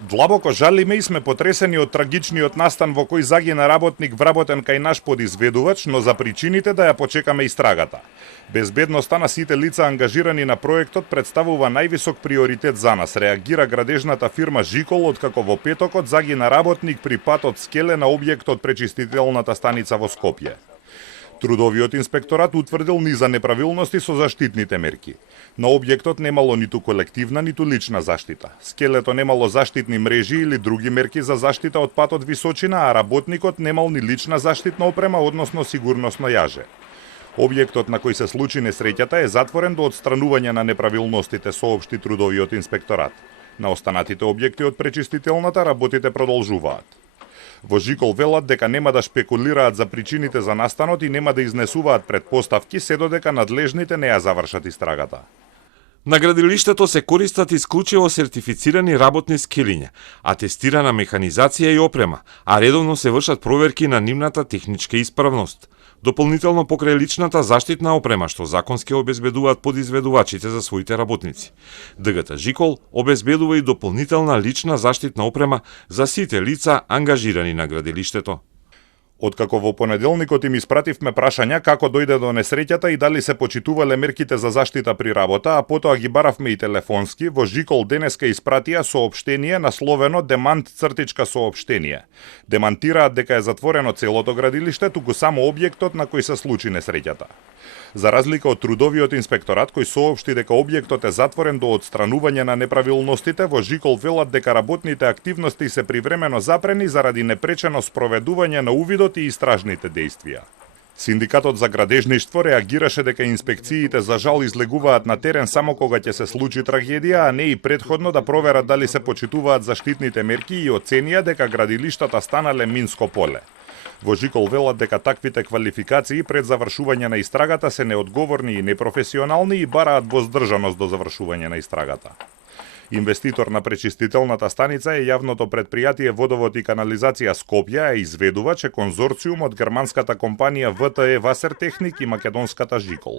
Длабоко жалиме и сме потресени од трагичниот настан во кој загина работник вработен кај наш подизведувач, но за причините да ја почекаме истрагата. Безбедноста на сите лица ангажирани на проектот представува највисок приоритет за нас, реагира градежната фирма Жикол откако во петокот загина работник при патот Скеле на објектот пречистителната станица во Скопје. Трудовиот инспекторат утврдил низа неправилности со заштитните мерки. На објектот немало ниту колективна, ниту лична заштита. Скелето немало заштитни мрежи или други мерки за заштита од патот височина, а работникот немал ни лична заштитна опрема, односно сигурносно јаже. Објектот на кој се случи несреќата е затворен до отстранување на неправилностите, соопшти Трудовиот инспекторат. На останатите објекти од пречистителната работите продолжуваат. Во Жикол велат дека нема да шпекулираат за причините за настанот и нема да изнесуваат предпоставки се додека надлежните не ја завршат истрагата. На градилиштето се користат исклучиво сертифицирани работни скелиња, атестирана механизација и опрема, а редовно се вршат проверки на нивната техничка исправност. Дополнително покрај личната заштитна опрема што законски обезбедуваат подизведувачите за своите работници. ДГТ Жикол обезбедува и дополнителна лична заштитна опрема за сите лица ангажирани на градилиштето. Откако во понеделникот им испративме прашања како дојде до несреќата и дали се почитувале мерките за заштита при работа, а потоа ги баравме и телефонски, во Жикол денеска испратија соопштение насловено демант-соопштение. Демантираат дека е затворено целото градилиште, туку само објектот на кој се случи несреќата. За разлика од Трудовиот инспекторат кој соопшти дека објектот е затворен до отстранување на неправилностите, во Жикол велат дека работните активности се привремено запрени заради непречено спроведување на увидот и истражните дејствија. Синдикатот за градежништво реагираше дека инспекциите за жал излегуваат на терен само кога ќе се случи трагедија, а не и претходно да проверат дали се почитуваат заштитните мерки и оценија дека градилиштата станале минско поле. Во Жикол велат дека таквите квалификации пред завршување на истрагата се неодговорни и непрофесионални и бараат воздржаност до завршување на истрагата. Инвеститор на пречистителната станица е јавното претпријатие Водовод и канализација Скопје, а изведувач е конзорциум од германската компанија ВТЕ Васертехник и македонската Жикол.